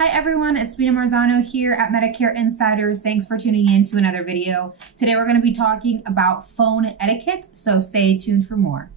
Hi everyone, it's Mina Marzano here at Medicare Insiders. Thanks for tuning in to another video. Today we're going to be talking about phone etiquette, so stay tuned for more.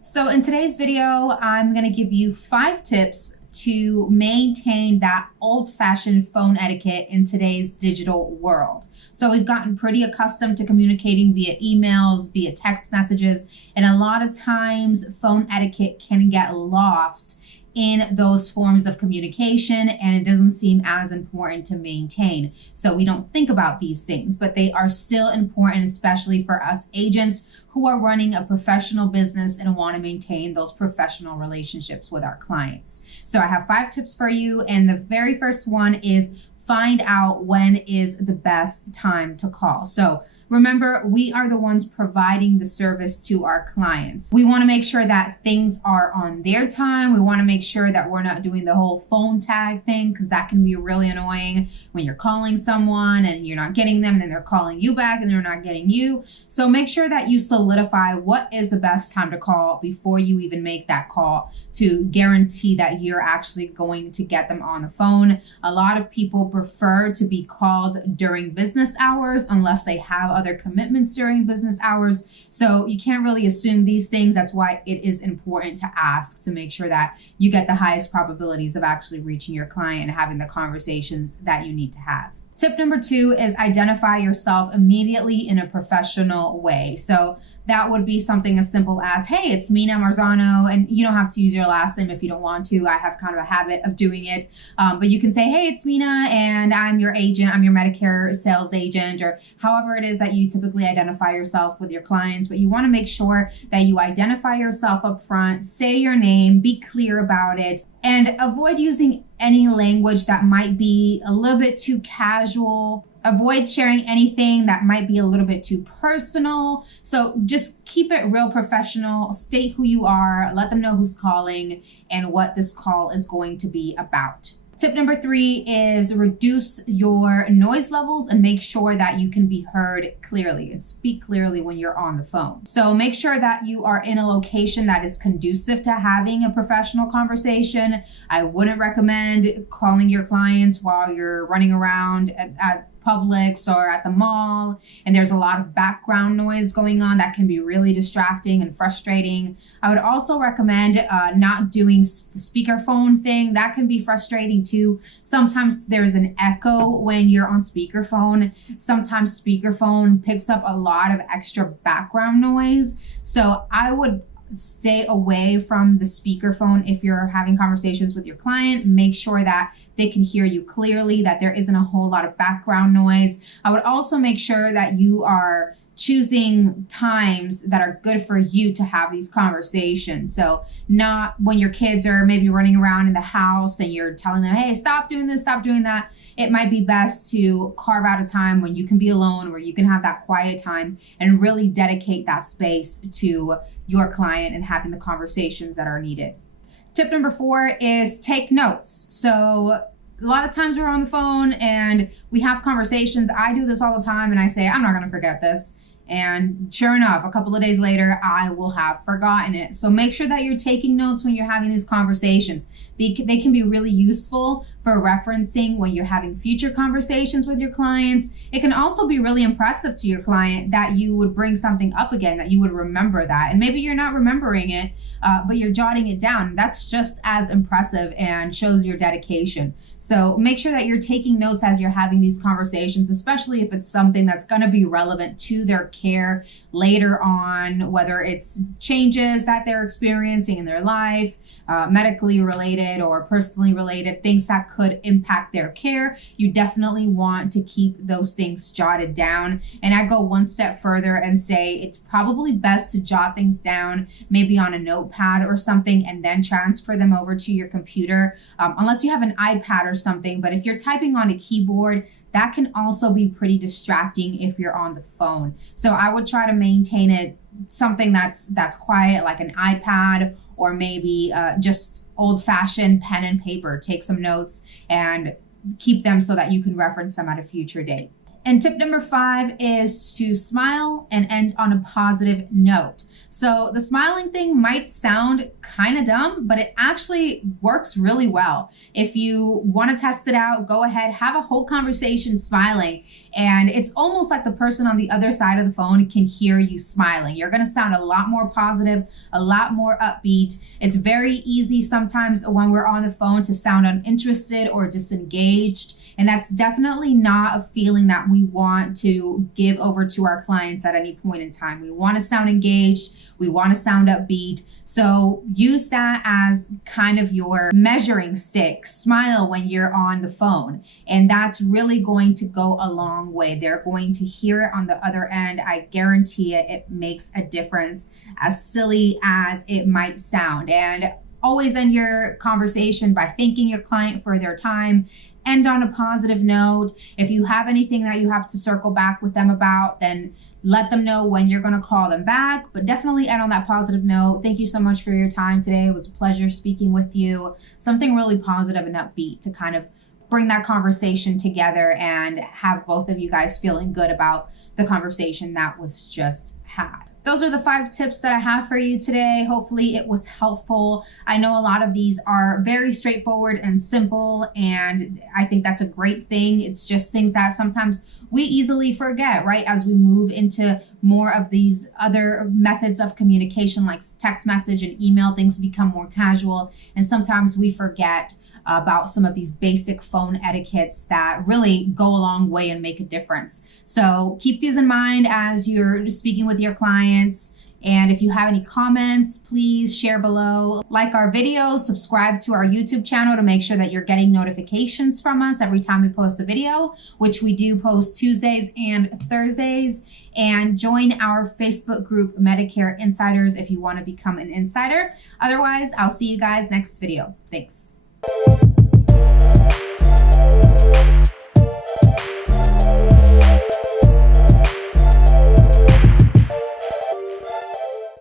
So in today's video, I'm going to give you 5 tips to maintain that old-fashioned phone etiquette in today's digital world. So we've gotten pretty accustomed to communicating via emails, via text messages, and a lot of times phone etiquette can get lost in those forms of communication, and it doesn't seem as important to maintain. So we don't think about these things, but they are still important, especially for us agents who are running a professional business and want to maintain those professional relationships with our clients. So I have 5 tips for you, and the very first one is find out when is the best time to call. So remember, we are the ones providing the service to our clients. We want to make sure that things are on their time. We want to make sure that we're not doing the whole phone tag thing, because that can be really annoying when you're calling someone and you're not getting them, and then they're calling you back and they're not getting you. So make sure that you solidify what is the best time to call before you even make that call, to guarantee that you're actually going to get them on the phone. A lot of people prefer to be called during business hours unless they have other commitments during business hours. So you can't really assume these things. That's why it is important to ask, to make sure that you get the highest probabilities of actually reaching your client and having the conversations that you need to have. Tip number 2 is identify yourself immediately in a professional way. So that would be something as simple as, hey, it's Mina Marzano, and you don't have to use your last name if you don't want to. I have kind of a habit of doing it, but you can say, hey, it's Mina, and I'm your agent, I'm your Medicare sales agent, or however it is that you typically identify yourself with your clients. But you want to make sure that you identify yourself up front, say your name, be clear about it, and avoid using any language that might be a little bit too casual. Avoid sharing anything that might be a little bit too personal. So just keep it real professional. State who you are, let them know who's calling and what this call is going to be about. Tip number 3 is reduce your noise levels and make sure that you can be heard clearly and speak clearly when you're on the phone. So make sure that you are in a location that is conducive to having a professional conversation. I wouldn't recommend calling your clients while you're running around at Publix or at the mall and there's a lot of background noise going on. That can be really distracting and frustrating. I would also recommend not doing the speakerphone thing. That can be frustrating too. Sometimes there's an echo when you're on speakerphone. Sometimes speakerphone picks up a lot of extra background noise. So I would stay away from the speakerphone if you're having conversations with your client. Make sure that they can hear you clearly, that there isn't a whole lot of background noise. I would also make sure that you are choosing times that are good for you to have these conversations. So not when your kids are maybe running around in the house and you're telling them, hey, stop doing this, stop doing that. It might be best to carve out a time when you can be alone, where you can have that quiet time and really dedicate that space to your client and having the conversations that are needed. Tip number 4 is take notes. So a lot of times we're on the phone and we have conversations. I do this all the time and I say, I'm not going to forget this. And sure enough, a couple of days later, I will have forgotten it. So make sure that you're taking notes when you're having these conversations. They can be really useful for referencing when you're having future conversations with your clients. It can also be really impressive to your client that you would bring something up again, that you would remember that. And maybe you're not remembering it, but you're jotting it down. That's just as impressive and shows your dedication. So make sure that you're taking notes as you're having these conversations, especially if it's something that's going to be relevant to their care later on, whether it's changes that they're experiencing in their life, medically related or personally related, things that could impact their care. You definitely want to keep those things jotted down. And I go one step further and say it's probably best to jot things down, maybe on a notepad or something, and then transfer them over to your computer, unless you have an iPad or something. But if you're typing on a keyboard, that can also be pretty distracting if you're on the phone. So I would try to maintain it something that's quiet, like an iPad, or maybe just old-fashioned pen and paper. Take some notes and keep them so that you can reference them at a future date. And tip number 5 is to smile and end on a positive note. So the smiling thing might sound kind of dumb, but it actually works really well. If you want to test it out, go ahead, have a whole conversation smiling. And it's almost like the person on the other side of the phone can hear you smiling. You're going to sound a lot more positive, a lot more upbeat. It's very easy sometimes when we're on the phone to sound uninterested or disengaged. And that's definitely not a feeling that we want to give over to our clients at any point in time. We want to sound engaged. We want to sound upbeat. So use that as kind of your measuring stick. Smile when you're on the phone. And that's really going to go a long way. They're going to hear it on the other end. I guarantee it, it makes a difference, as silly as it might sound. And always end your conversation by thanking your client for their time. End on a positive note. If you have anything that you have to circle back with them about, then let them know when you're going to call them back, but definitely end on that positive note. Thank you so much for your time today. It was a pleasure speaking with you. Something really positive and upbeat to kind of bring that conversation together and have both of you guys feeling good about the conversation that was just had. Those are the 5 tips that I have for you today. Hopefully it was helpful. I know a lot of these are very straightforward and simple, and I think that's a great thing. It's just things that sometimes we easily forget, right? As we move into more of these other methods of communication like text message and email, things become more casual, and sometimes we forget about some of these basic phone etiquettes that really go a long way and make a difference. So keep these in mind as you're speaking with your clients. And if you have any comments, please share below. Like our videos, subscribe to our YouTube channel to make sure that you're getting notifications from us every time we post a video, which we do post Tuesdays and Thursdays. And join our Facebook group, Medicare Insiders, if you want to become an insider. Otherwise, I'll see you guys next video. Thanks.